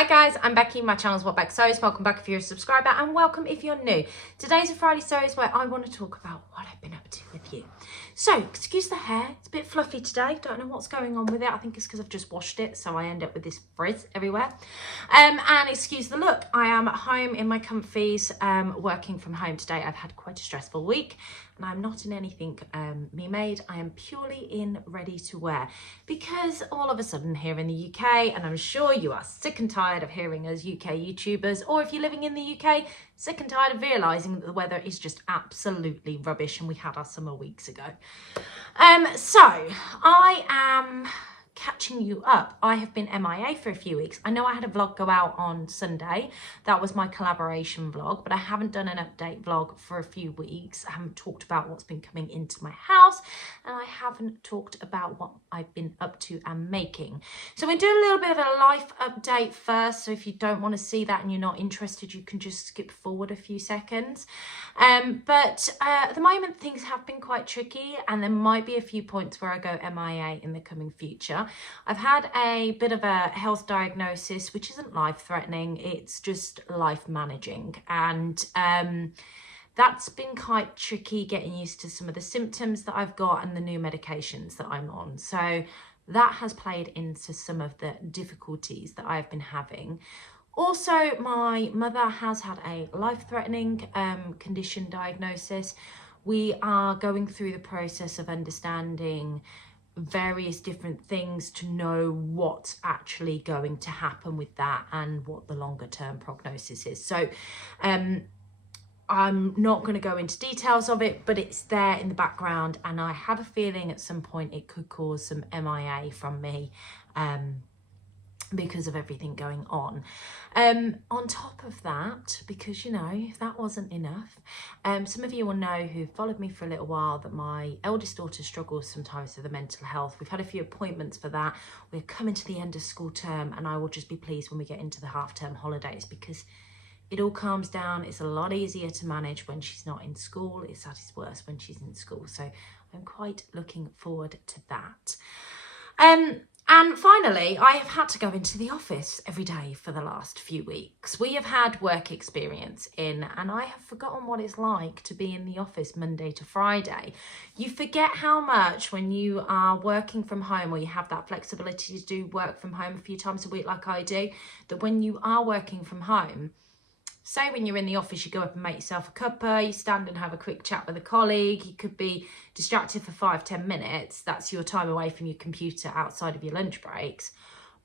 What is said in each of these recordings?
Hi guys, I'm Becky, my channel's What Beck Sews. Welcome back if you're a subscriber and welcome if you're new. Today's a Friday Sews where I want to talk about what I've been up to with you. So, excuse the hair, it's a bit fluffy today, don't know what's going on with it. I think it's because I've just washed it, so I end up with this frizz everywhere. And excuse the look, I am at home in my comfies, working from home today. I've had quite a stressful week and I'm not in anything me made. I am purely in ready to wear because all of a sudden here in the UK, and I'm sure you are sick and tired of hearing us UK YouTubers, or if you're living in the UK, sick and tired of realising that the weather is just absolutely rubbish and we had our summer weeks ago. So I am catching you up. I have been MIA for a few weeks. I know I had a vlog go out on Sunday. That was my collaboration vlog, but I haven't done an update vlog for a few weeks. I haven't talked about what's been coming into my house, and I haven't talked about what I've been up to and making. So we're doing a little bit of a life update first. So if you don't want to see that and you're not interested, you can just skip forward a few seconds. But at the moment, things have been quite tricky, and there might be a few points where I go MIA in the coming future. I've had a bit of a health diagnosis, which isn't life-threatening, it's just life managing. And that's been quite tricky, getting used to some of the symptoms that I've got and the new medications that I'm on. So that has played into some of the difficulties that I've been having. Also, my mother has had a life-threatening condition diagnosis. We are going through the process of understanding various different things to know what's actually going to happen with that and what the longer term prognosis is. So I'm not going to go into details of it, but it's there in the background, and I have a feeling at some point it could cause some MIA from me because of everything going on. On top of that, because you know, if that wasn't enough, some of you will know who followed me for a little while that my eldest daughter struggles sometimes with the mental health. We've had a few appointments for that. We're coming to the end of school term, and I will just be pleased when we get into the half-term holidays because it all calms down. It's a lot easier to manage when she's not in school. It's at its worst when she's in school. So I'm quite looking forward to that. And finally, I have had to go into the office every day for the last few weeks. We have had work experience in, and I have forgotten what it's like to be in the office Monday to Friday. You forget how much when you are working from home, or you have that flexibility to do work from home a few times a week like I do, that when you are working from home, say when you're in the office, you go up and make yourself a cuppa, you stand and have a quick chat with a colleague, you could be distracted for 5-10 minutes, that's your time away from your computer outside of your lunch breaks.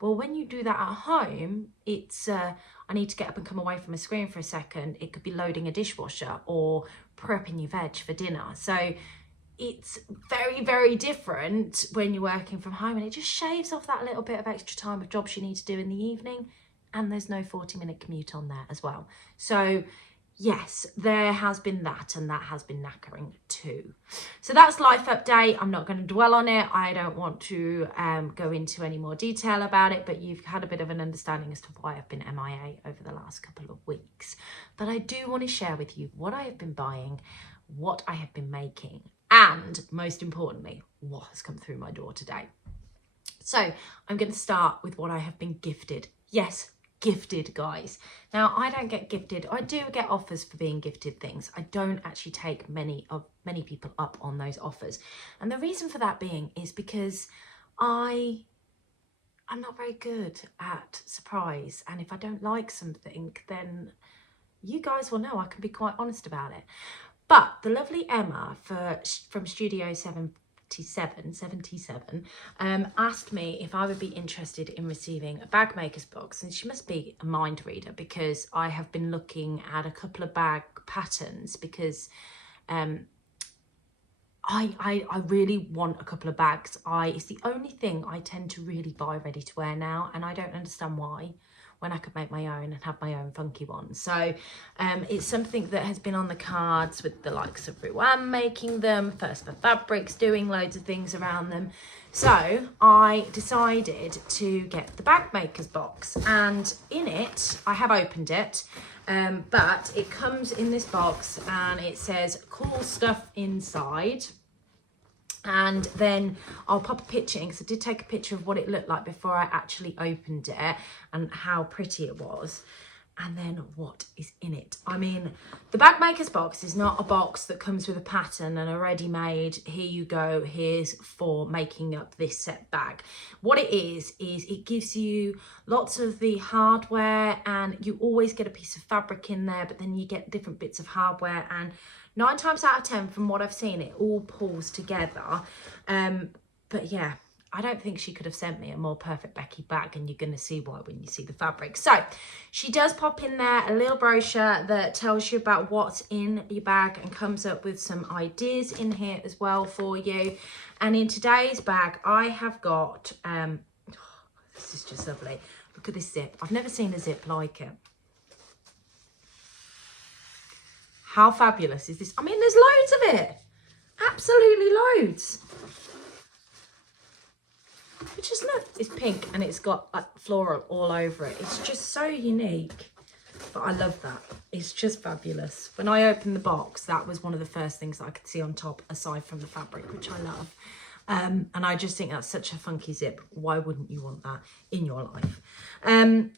Well, when you do that at home, it's, I need to get up and come away from a screen for a second. It could be loading a dishwasher or prepping your veg for dinner. So it's very, very different when you're working from home, and it just shaves off that little bit of extra time of jobs you need to do in the evening. And there's no 40-minute commute on there as well. So yes, there has been that, and that has been knackering too. So that's life update. I'm not going to dwell on it. I don't want to go into any more detail about it, but you've had a bit of an understanding as to why I've been MIA over the last couple of weeks. But I do want to share with you what I have been buying, what I have been making, and most importantly, what has come through my door today. So I'm going to start with what I have been gifted. Yes, gifted, guys. Now, I don't get gifted. I do get offers for being gifted things. I don't actually take many people up on those offers. And the reason for that being is because I'm not very good at surprise. And if I don't like something, then you guys will know. I can be quite honest about it. But the lovely Emma from Studio 77 asked me if I would be interested in receiving a bag maker's box, and she must be a mind reader because I have been looking at a couple of bag patterns because I really want a couple of bags. It's the only thing I tend to really buy ready to wear now, and I don't understand why, when I could make my own and have my own funky one. So it's something that has been on the cards with the likes of Ruan making them, First for Fabrics doing loads of things around them. So I decided to get the bag maker's box, and in it, I have opened it, but it comes in this box and it says cool stuff inside. And then I'll pop a picture in, because I did take a picture of what it looked like before I actually opened it and how pretty it was. And then what is in it. I mean, the bag maker's box is not a box that comes with a pattern and a ready-made, here you go, here's for making up this set bag. What it is it gives you lots of the hardware, and you always get a piece of fabric in there, but then you get different bits of hardware, and 9 times out of 10 from what I've seen, it all pulls together. But yeah, I don't think she could have sent me a more perfect Becky bag, and you're going to see why when you see the fabric. So she does pop in there a little brochure that tells you about what's in your bag and comes up with some ideas in here as well for you. And in today's bag, I have got, this is just lovely. Look at this zip. I've never seen a zip like it. How fabulous is this? I mean, there's loads of it. Absolutely loads. But just look, it's pink and it's got like floral all over it. It's just so unique. But I love that. It's just fabulous. When I opened the box, that was one of the first things that I could see on top, aside from the fabric, which I love. And I just think that's such a funky zip. Why wouldn't you want that in your life?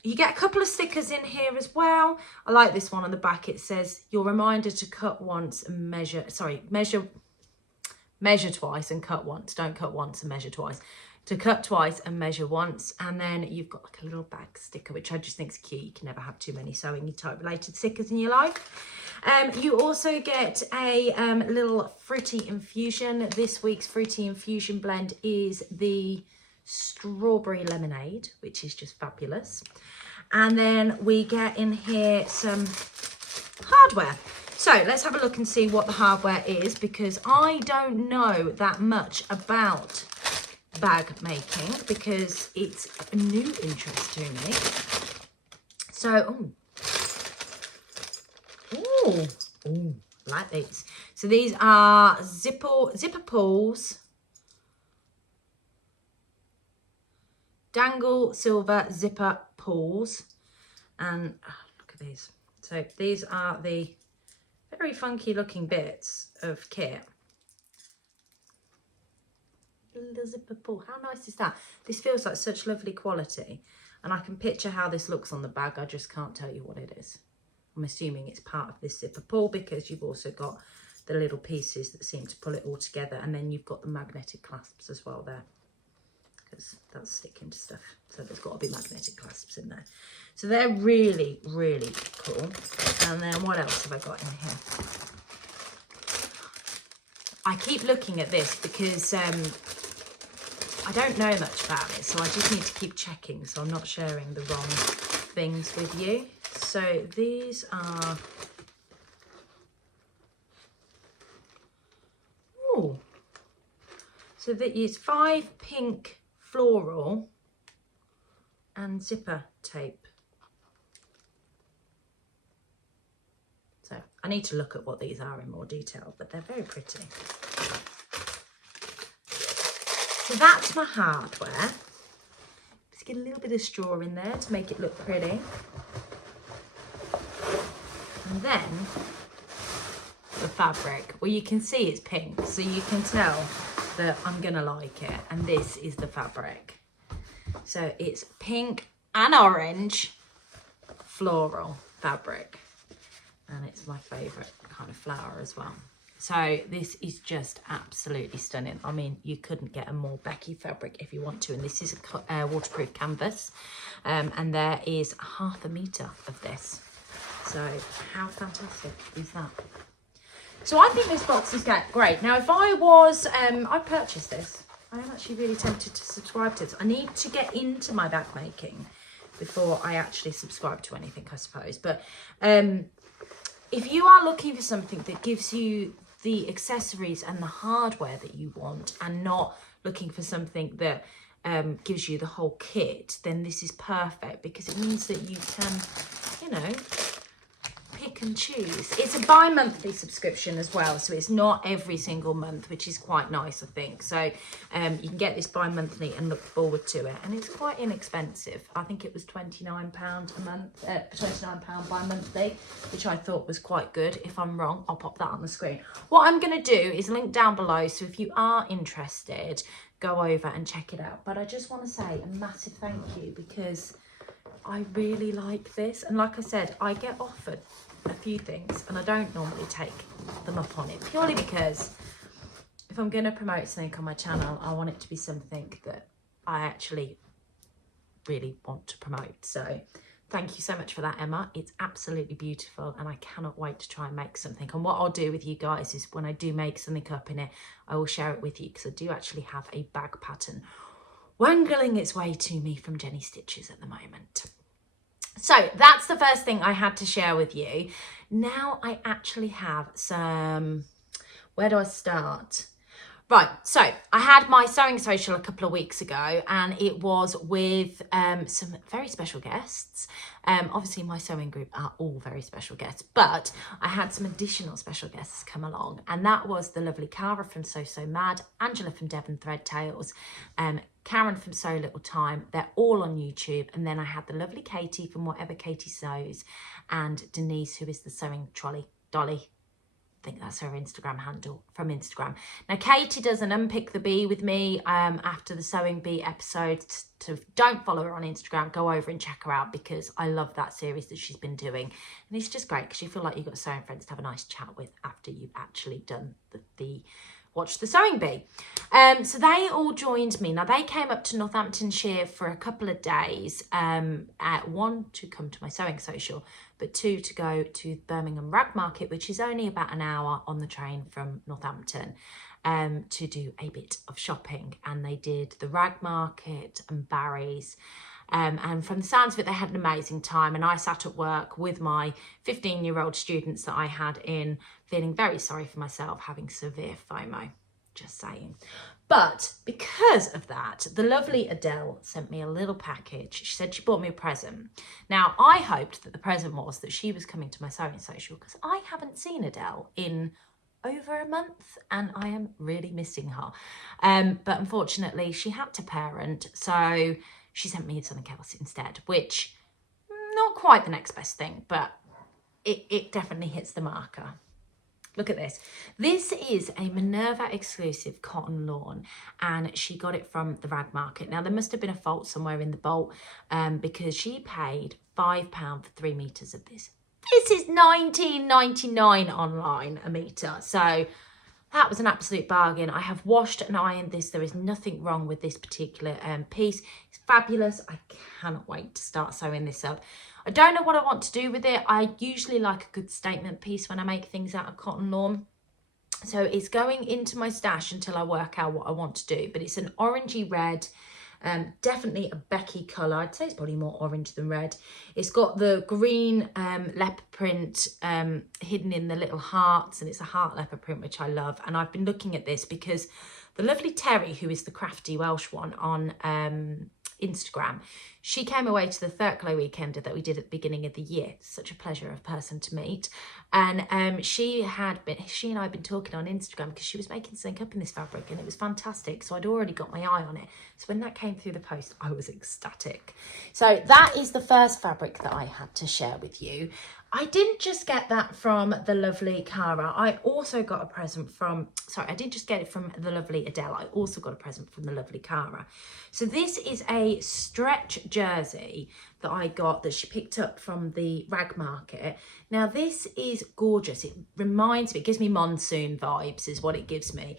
You get a couple of stickers in here as well. I like this one on the back. It says, your reminder to cut once and measure, measure twice and cut once. Don't cut once and measure twice. To cut twice and measure once. And then you've got like a little bag sticker, which I just think is cute. You can never have too many sewing type related stickers in your life. You also get a little fruity infusion. This week's fruity infusion blend is the strawberry lemonade, which is just fabulous. And then we get in here some hardware. So let's have a look and see what the hardware is, because I don't know that much about bag making, because it's a new interest to me. So, ooh, like these. So these are zipper pulls, dangle silver zipper pulls, and look at these. So these are the very funky looking bits of kit. Little zipper pull. How nice is that? This feels like such lovely quality, and I can picture how this looks on the bag. I just can't tell you what it is. I'm assuming it's part of this zipper pull, because you've also got the little pieces that seem to pull it all together, and then you've got the magnetic clasps as well there, because that's sticking to stuff, so there's got to be magnetic clasps in there. So they're really, really cool. And then what else have I got in here? I keep looking at this because I don't know much about it, so I just need to keep checking so I'm not sharing the wrong things with you. So these are, oh, so that is 5 pink floral and zipper tape. So I need to look at what these are in more detail, but they're very pretty. So that's my hardware. Just get a little bit of straw in there to make it look pretty. And then the fabric. Well, you can see it's pink, so you can tell that I'm gonna like it. And this is the fabric. So it's pink and orange floral fabric. And it's my favourite kind of flower as well. So this is just absolutely stunning. I mean, you couldn't get a more Becky fabric if you want to. And this is a waterproof canvas. And there is 1/2 metre of this. So how fantastic is that? So I think this box is great. Now, if I was, I purchased this. I am actually really tempted to subscribe to this. I need to get into my bag making before I actually subscribe to anything, I suppose. But if you are looking for something that gives you the accessories and the hardware that you want, and not looking for something that gives you the whole kit, then this is perfect, because it means that you can, you know, pick pick and choose. It's a bi-monthly subscription as well, so it's not every single month, which is quite nice, I think. So you can get this bi-monthly and look forward to it, and it's quite inexpensive. I think it was £29 a month, £29 bi-monthly, which I thought was quite good. If I'm wrong, I'll pop that on the screen. What I'm going to do is link down below, so if you are interested, go over and check it out. But I just want to say a massive thank you, because I really like this, and like I said, I get offered a few things and I don't normally take them up on it, purely because if I'm going to promote something on my channel, I want it to be something that I actually really want to promote. So thank you so much for that, Emma. It's absolutely beautiful, and I cannot wait to try and make something. And what I'll do with you guys is when I do make something up in it, I will share it with you, because I do actually have a bag pattern wangling its way to me from Jenny Stitches at the moment. So that's the first thing I had to share with you. Now I actually have some, where do I start? Right, so I had my sewing social a couple of weeks ago, and it was with some very special guests. Obviously my sewing group are all very special guests, but I had some additional special guests come along, and that was the lovely Cara from So Mad, Angela from Devon Thread Tales, Karen from So Little Time. They're all on YouTube. And then I had the lovely Katie from Whatever Katie Sews, and Denise, who is the sewing trolley Dolly. I think that's her Instagram handle from Instagram. Now Katie does an Unpick the Bee with me after the Sewing Bee episode. Don't follow her on Instagram, go over and check her out, because I love that series that she's been doing, and it's just great because you feel like you've got sewing friends to have a nice chat with after you've actually done watch the Sewing Bee. So they all joined me. Now they came up to Northamptonshire for a couple of days, one to come to my sewing social, but two to go to Birmingham Rag Market, which is only about an hour on the train from Northampton, to do a bit of shopping. And they did the Rag Market and Barry's. And from the sounds of it, they had an amazing time. And I sat at work with my 15-year-old students that I had in, feeling very sorry for myself, having severe FOMO, just saying. But because of that, the lovely Adele sent me a little package. She said she bought me a present. Now, I hoped that the present was that she was coming to my sewing social, because I haven't seen Adele in over a month and I am really missing her. But unfortunately, she had to parent, so she sent me something else instead, which not quite the next best thing, but it definitely hits the marker. Look at this. This is a Minerva exclusive cotton lawn, and she got it from the Rag Market. Now, there must have been a fault somewhere in the bolt, because she paid £5 for 3 meters of this. This is £19.99 online a meter. So that was an absolute bargain. I have washed and ironed this. There is nothing wrong with this particular piece. It's fabulous. I cannot wait to start sewing this up. I don't know what I want to do with it. I usually like a good statement piece when I make things out of cotton lawn. So it's going into my stash until I work out what I want to do. But it's an orangey red, definitely a Becky colour. I'd say it's probably more orange than red. It's got the green leopard print hidden in the little hearts, and it's a heart leopard print, which I love. And I've been looking at this because the lovely Terry, who is the crafty Welsh one on Instagram, she came away to the Thurklow weekender that we did at the beginning of the year. Such a pleasure of person to meet. And she and I had been talking on Instagram because she was making something up in this fabric, and it was fantastic. So I'd already got my eye on it. So when that came through the post, I was ecstatic. So that is the first fabric that I had to share with you. I didn't just get that from the lovely Cara. I also got a present from, I didn't just get it from the lovely Adele. I also got a present from the lovely Cara. So this is a stretch jersey that I got that she picked up from the Rag Market. Now this is gorgeous. It reminds me, it gives me monsoon vibes is what it gives me,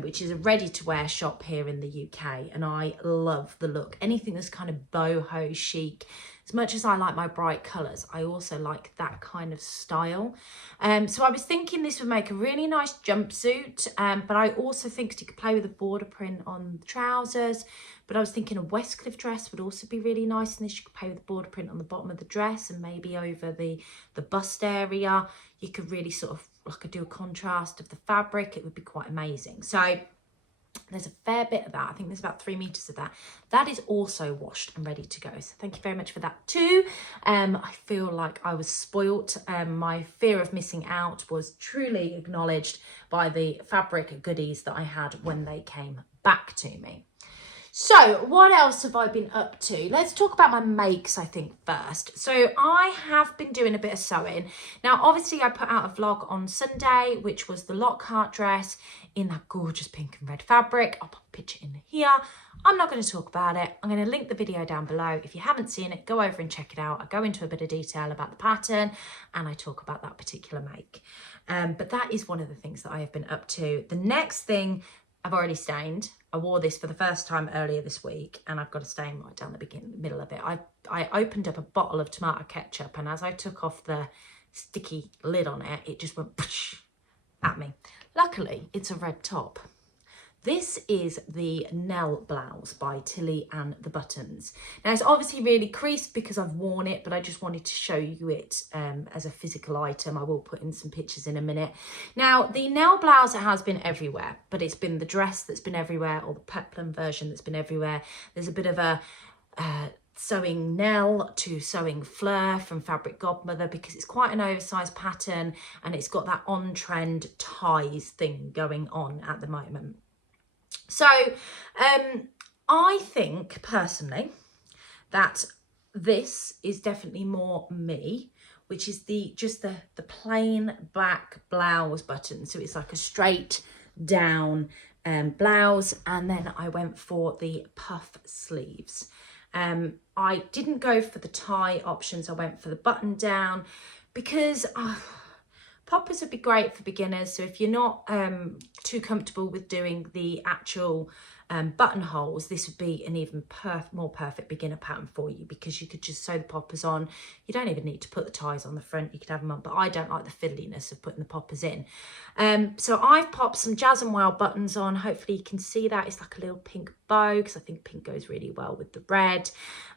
which is a ready to wear shop here in the UK. And I love the look. Anything that's kind of boho chic. As much as I like my bright colours, I also like that kind of style. So I was thinking this would make a really nice jumpsuit, but I also think you could play with the border print on the trousers. But I was thinking a Westcliff dress would also be really nice, and this you could play with the border print on the bottom of the dress and maybe over the bust area. You could really sort of do a contrast of the fabric. It would be quite amazing. So There's a fair bit of that. I think there's about 3 meters of that. That is also washed and ready to go. So thank you very much for that too. I feel like I was spoilt. My fear of missing out was truly acknowledged by the fabric goodies that I had when they came back to me. So what else have I been up to? Let's talk about my makes, I think, first. So I have been doing a bit of sewing. Now, obviously, I put out a vlog on Sunday, which was the Lockhart dress in that gorgeous pink and red fabric. I'll put a picture in here. I'm not going to talk about it. I'm going to link the video down below. If you haven't seen it, go over and check it out. I go into a bit of detail about the pattern and I talk about that particular make. But that is one of the things that I have been up to. The next thing I've already stained. I wore this for the first time earlier this week and I've got a stain right down the middle of it. I opened up a bottle of tomato ketchup and as I took off the sticky lid on it, it just went at me. Luckily, it's a red top. This is the Nell blouse by Tilly and the Buttons. Now it's obviously really creased because I've worn it, but I just wanted to show you it as a physical item. I will put in some pictures in a minute. Now the Nell blouse has been everywhere, but it's been the dress that's been everywhere or the peplum version that's been everywhere. There's a bit of a sewing Nell to sewing Fleur from Fabric Godmother because it's quite an oversized pattern and it's got that on-trend ties thing going on at the moment. So I think personally that this is definitely more me, which is just the plain black blouse button. So it's like a straight down blouse, and then I went for the puff sleeves. I didn't go for the tie options. I went for the button down because poppers would be great for beginners. So if you're not too comfortable with doing the actual buttonholes, this would be an even more perfect beginner pattern for you because you could just sew the poppers on. You don't even need to put the ties on the front. You could have them on, but I don't like the fiddliness of putting the poppers in. So I've popped some Jazz and Wow buttons on. Hopefully you can see that. It's like a little pink bow because I think pink goes really well with the red.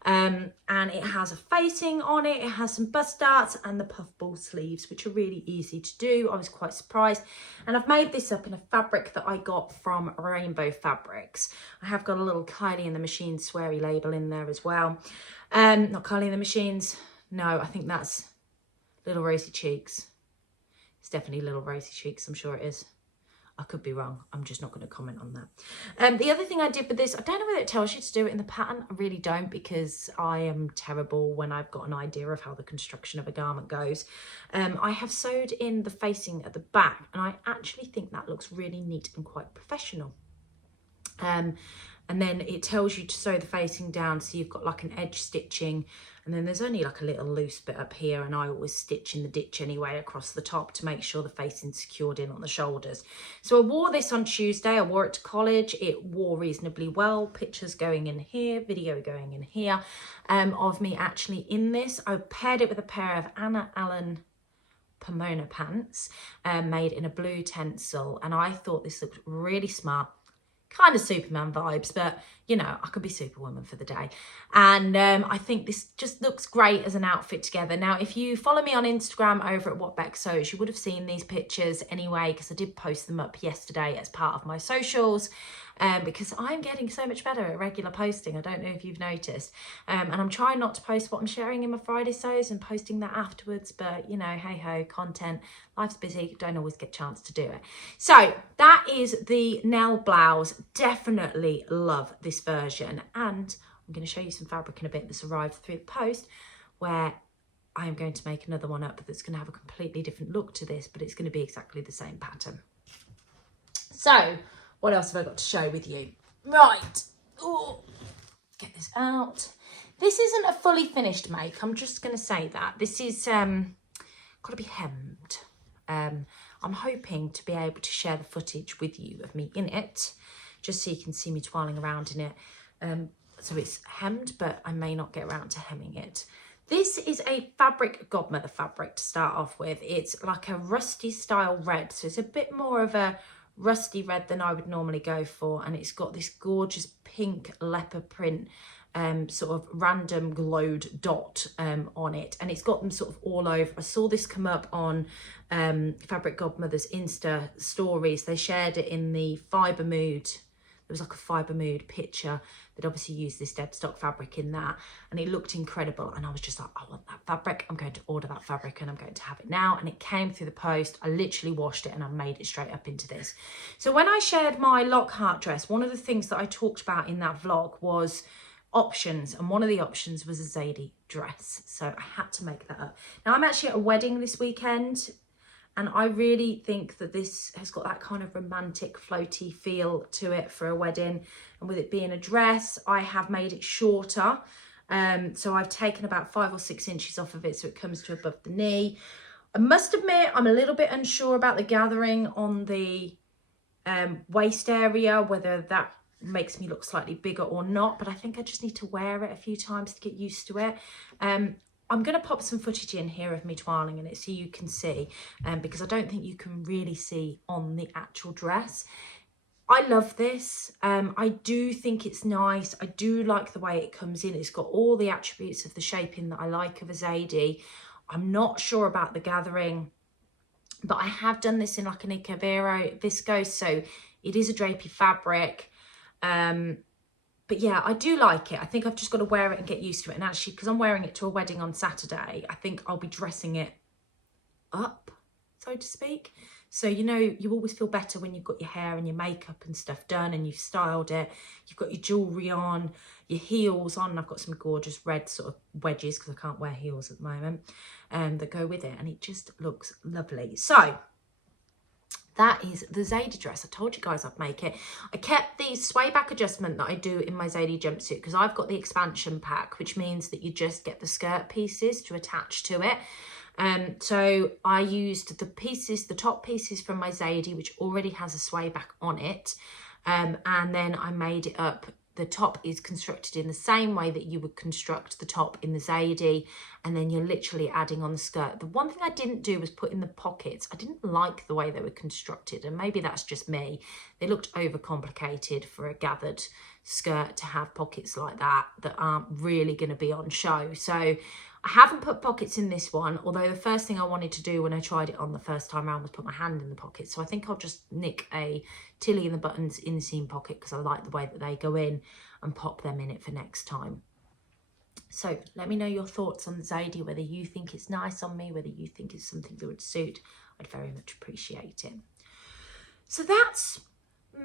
And it has a facing on it. It has some bust darts and the puffball sleeves, which are really easy to do. I was quite surprised. And I've made this up in a fabric that I got from Rainbow Fabrics. I have got a little Kylie and the Machines sweary label in there as well. Not Kylie and the Machines. No, I think that's Little Rosy Cheeks. It's definitely Little Rosy Cheeks. I'm sure it is. I could be wrong. I'm just not going to comment on that. The other thing I did with this, I don't know whether it tells you to do it in the pattern. I really don't because I am terrible when I've got an idea of how the construction of a garment goes. I have sewed in the facing at the back and I actually think that looks really neat and quite professional. And then it tells you to sew the facing down so you've got like an edge stitching, and then there's only like a little loose bit up here, and I always stitch in the ditch anyway across the top to make sure the facing's secured in on the shoulders. So I wore this on Tuesday. I wore it to college. It wore reasonably well. Pictures going in here, video going in here of me actually in this. I paired it with a pair of Anna Allen Pomona pants made in a blue tencel, and I thought this looked really smart. Kind of Superman vibes, but you know, I could be Superwoman for the day. And I think this just looks great as an outfit together. Now, if you follow me on Instagram over at What Beck Sews, you would have seen these pictures anyway, because I did post them up yesterday as part of my socials. Because I'm getting so much better at regular posting. I don't know if you've noticed. And I'm trying not to post what I'm sharing in my Friday sews and posting that afterwards. But, you know, hey ho, content. Life's busy. Don't always get a chance to do it. So that is the Nell blouse. Definitely love this version. And I'm going to show you some fabric in a bit that's arrived through the post where I am going to make another one up that's going to have a completely different look to this, but it's going to be exactly the same pattern. So what else have I got to show with you? Right. Oh, get this out. This isn't a fully finished make. I'm just going to say that. This is got to be hemmed. I'm hoping to be able to share the footage with you of me in it, just so you can see me twirling around in it. So it's hemmed, but I may not get around to hemming it. This is a Fabric Godmother fabric to start off with. It's like a rusty style red. So it's a bit more of a rusty red than I would normally go for, and it's got this gorgeous pink leopard print sort of random glowed dot on it, and it's got them sort of all over. I saw this come up on Fabric Godmother's Insta stories. They shared it in the Fibre Mood was like a fibre mood picture that obviously used this dead stock fabric in that, and it looked incredible, and I was just like, I want that fabric, I'm going to order that fabric and I'm going to have it now. And it came through the post. I literally washed it and I made it straight up into this. So when I shared my Lockhart dress, one of the things that I talked about in that vlog was options, and one of the options was a Zadie dress, so I had to make that up. Now I'm actually at a wedding this weekend, and I really think that this has got that kind of romantic floaty feel to it for a wedding. And with it being a dress, I have made it shorter. So I've taken about 5 or 6 inches off of it so it comes to above the knee. I must admit, I'm a little bit unsure about the gathering on the waist area, whether that makes me look slightly bigger or not, but I think I just need to wear it a few times to get used to it. I'm going to pop some footage in here of me twirling in it so you can see, because I don't think you can really see on the actual dress. I love this. I do think it's nice. I do like the way it comes in. It's got all the attributes of the shaping that I like of a Zadie. I'm not sure about the gathering, but I have done this in like an Icavero viscose, so it is a drapey fabric. But yeah, I do like it. I think I've just got to wear it and get used to it. And actually, because I'm wearing it to a wedding on Saturday, I think I'll be dressing it up, so to speak. So, you know, you always feel better when you've got your hair and your makeup and stuff done and you've styled it. You've got your jewellery on, your heels on. I've got some gorgeous red sort of wedges because I can't wear heels at the moment, that go with it. And it just looks lovely. So that is the Zadie dress. I told you guys I'd make it. I kept the sway back adjustment that I do in my Zadie jumpsuit because I've got the expansion pack, which means that you just get the skirt pieces to attach to it. So I used the pieces, the top pieces from my Zadie, which already has a sway back on it. And then I made it up. The top is constructed in the same way that you would construct the top in the Zadie, and then you're literally adding on the skirt. The one thing I didn't do was put in the pockets. I didn't like the way they were constructed, and maybe that's just me. They looked overcomplicated for a gathered skirt to have pockets like that aren't really going to be on show. So I haven't put pockets in this one, although the first thing I wanted to do when I tried it on the first time around was put my hand in the pocket. So I think I'll just nick a tilly in the buttons inseam pocket because I like the way that they go in, and pop them in it for next time. So let me know your thoughts on the Zadie, whether you think it's nice on me, whether you think it's something that would suit. I'd very much appreciate it. So that's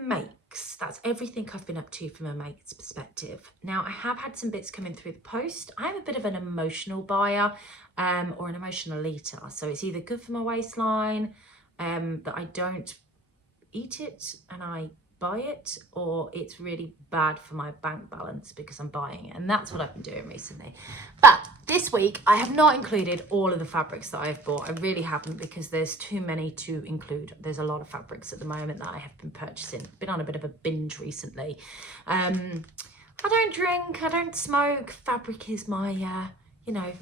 makes. That's everything I've been up to from a make's perspective. Now, I have had some bits coming through the post. I'm a bit of an emotional buyer, or an emotional eater. So it's either good for my waistline, that I don't eat it and I buy it, or it's really bad for my bank balance because I'm buying it. And that's what I've been doing recently. But this week I have not included all of the fabrics that I've bought. I really haven't, because there's too many to include. There's a lot of fabrics at the moment that I have been purchasing. Been on a bit of a binge recently. I don't drink, I don't smoke. Fabric is my you know,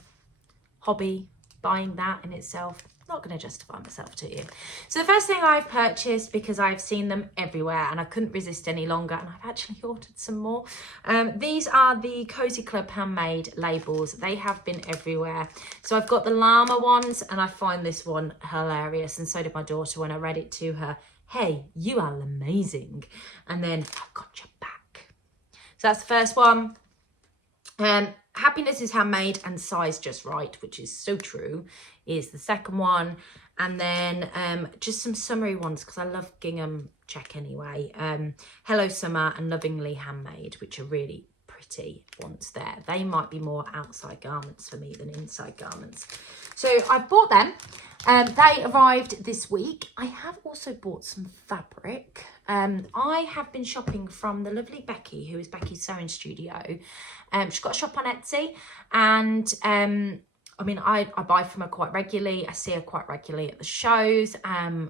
hobby. Buying that in itself, not going to justify myself to you. So the first thing I've purchased, because I've seen them everywhere and I couldn't resist any longer, and I've actually ordered some more. These are the Cozy Club handmade labels. They have been everywhere. So I've got the llama ones, and I find this one hilarious, and so did my daughter when I read it to her. Hey, you are amazing. And then I've got your back. So that's the first one. Happiness is handmade and size just right, which is so true, is the second one. And then just some summery ones, because I love gingham check anyway. Hello Summer and Lovingly Handmade, which are really pretty ones there. They might be more outside garments for me than inside garments. So I bought them. They arrived this week. I have also bought some fabric. I have been shopping from the lovely Becky, who is Becky's Sewing Studio. She's got a shop on Etsy, and I mean, I buy from her quite regularly. I see her quite regularly at the shows.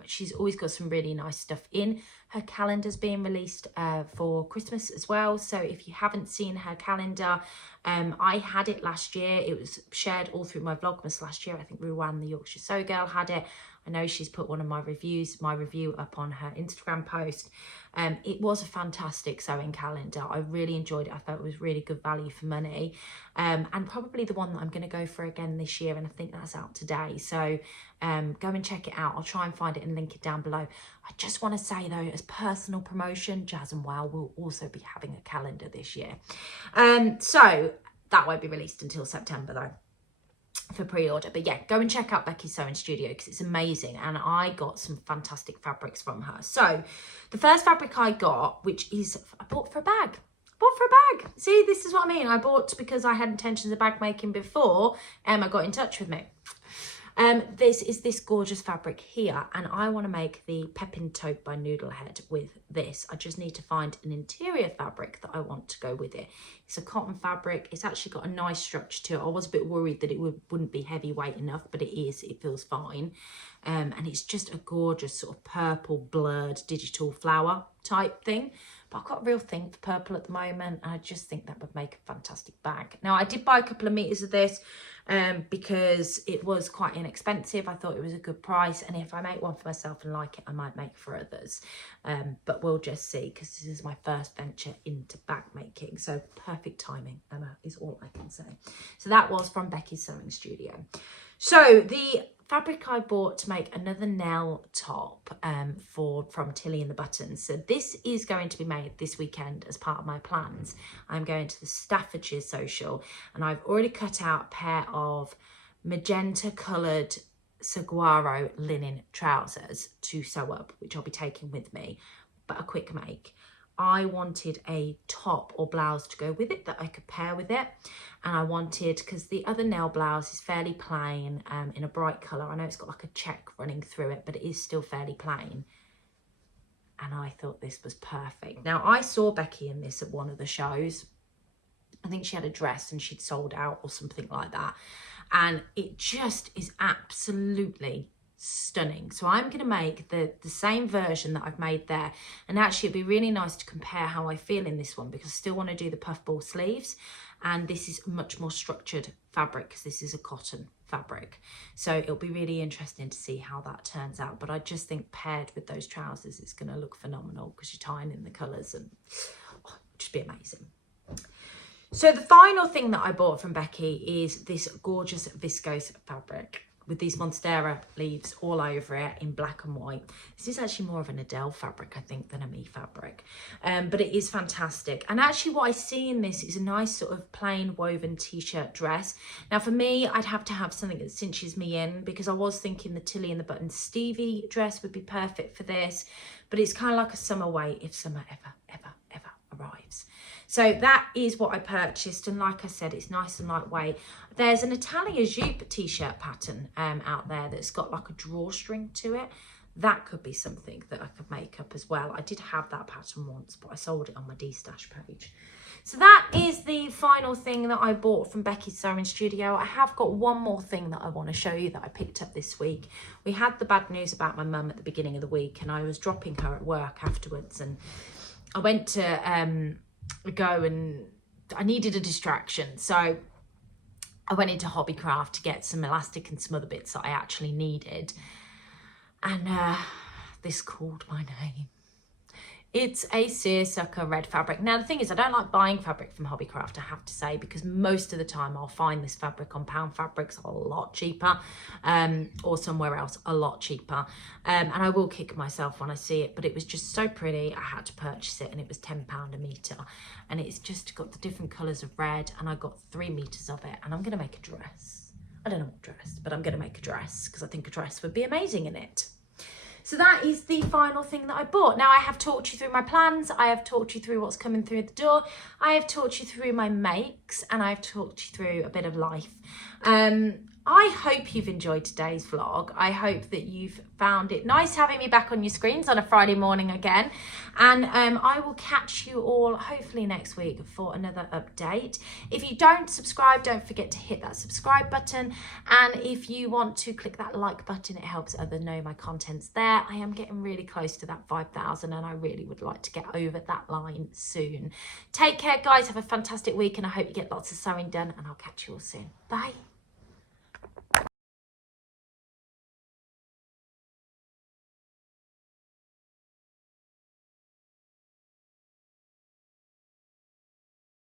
She's always got some really nice stuff in. Her calendar's being released for Christmas as well. So if you haven't seen her calendar, I had it last year. It was shared all through my Vlogmas last year. I think Ruwan, the Yorkshire Sew Girl, had it. I know she's put one of my review up on her Instagram post. It was a fantastic sewing calendar. I really enjoyed it. I thought it was really good value for money, and probably the one that I'm going to go for again this year, and I think that's out today. So go and check it out. I'll try and find it and link it down below. I just want to say though, as personal promotion, Jazz and Wow will also be having a calendar this year. So that won't be released until September though, for pre-order. But yeah, go and check out Becky's Sewing Studio because it's amazing, and I got some fantastic fabrics from her. So the first fabric I got, which is I bought for a bag. See, this is what I mean. I bought because I had intentions of bag making before Emma got in touch with me. This is this gorgeous fabric here, and I want to make the Pepin Taupe by Noodlehead with this. I just need to find an interior fabric that I want to go with it. It's a cotton fabric. It's actually got a nice structure to it. I was a bit worried that it wouldn't be heavyweight enough, but it is. It feels fine. And it's just a gorgeous sort of purple blurred digital flower type thing. But I've got a real thing for purple at the moment, and I just think that would make a fantastic bag. Now, I did buy a couple of meters of this because it was quite inexpensive. I thought it was a good price, and if I make one for myself and like it, I might make for others. But we'll just see, because this is my first venture into bag making. So perfect timing, Emma, is all I can say. So that was from Becky's Sewing Studio. So the fabric I bought to make another Nell top from Tilly and the Buttons. So this is going to be made this weekend as part of my plans. I'm going to the Staffordshire Social, and I've already cut out a pair of magenta coloured saguaro linen trousers to sew up, which I'll be taking with me, but a quick make. I wanted a top or blouse to go with it that I could pair with it. And I wanted, because the other Nell blouse is fairly plain in a bright colour. I know it's got like a check running through it, but it is still fairly plain. And I thought this was perfect. Now, I saw Becky in this at one of the shows. I think she had a dress and she'd sold out or something like that. And it just is absolutely stunning. So I'm going to make the same version that I've made there, and actually it'd be really nice to compare how I feel in this one, because I still want to do the puffball sleeves, and this is much more structured fabric because this is a cotton fabric. So it'll be really interesting to see how that turns out, but I just think paired with those trousers it's going to look phenomenal, because you're tying in the colours and it'll just be amazing. So the final thing that I bought from Becky is this gorgeous viscose fabric with these Monstera leaves all over it in black and white. This is actually more of an Adele fabric, I think, than a me fabric. But it is fantastic. And actually what I see in this is a nice sort of plain woven t-shirt dress. Now for me, I'd have to have something that cinches me in, because I was thinking the Tilly and the Buttons Stevie dress would be perfect for this. But it's kind of like a summer weight if summer ever arrives. So that is what I purchased, and like I said, it's nice and lightweight. There's an Italia jupe t-shirt pattern out there that's got like a drawstring to it. That could be something that I could make up as well. I did have that pattern once, but I sold it on my D-stash page. So that is the final thing that I bought from Becky's Sewing Studio. I have got one more thing that I want to show you that I picked up this week. We had the bad news about my mum at the beginning of the week, and I was dropping her at work afterwards, and I went to go, and I needed a distraction, so I went into Hobbycraft to get some elastic and some other bits that I actually needed, and this called my name. It's a seersucker red fabric. Now the thing is, I don't like buying fabric from Hobbycraft, I have to say, because most of the time I'll find this fabric on Pound Fabrics a lot cheaper, or somewhere else a lot cheaper, and I will kick myself when I see it, but it was just so pretty I had to purchase it, and it was £10 a metre, and it's just got the different colours of red, and I got 3 meters of it, and I'm going to make a dress. I don't know what dress, but I'm going to make a dress because I think a dress would be amazing in it. So that is the final thing that I bought. Now I have talked you through my plans. I have talked you through what's coming through the door. I have talked you through my makes, and I've talked you through a bit of life. I hope you've enjoyed today's vlog. I hope that you've found it nice having me back on your screens on a Friday morning again. And I will catch you all hopefully next week for another update. If you don't subscribe, don't forget to hit that subscribe button. And if you want to click that like button, it helps others know my content's there. I am getting really close to that 5,000, and I really would like to get over that line soon. Take care, guys. Have a fantastic week, and I hope you get lots of sewing done, and I'll catch you all soon. Bye.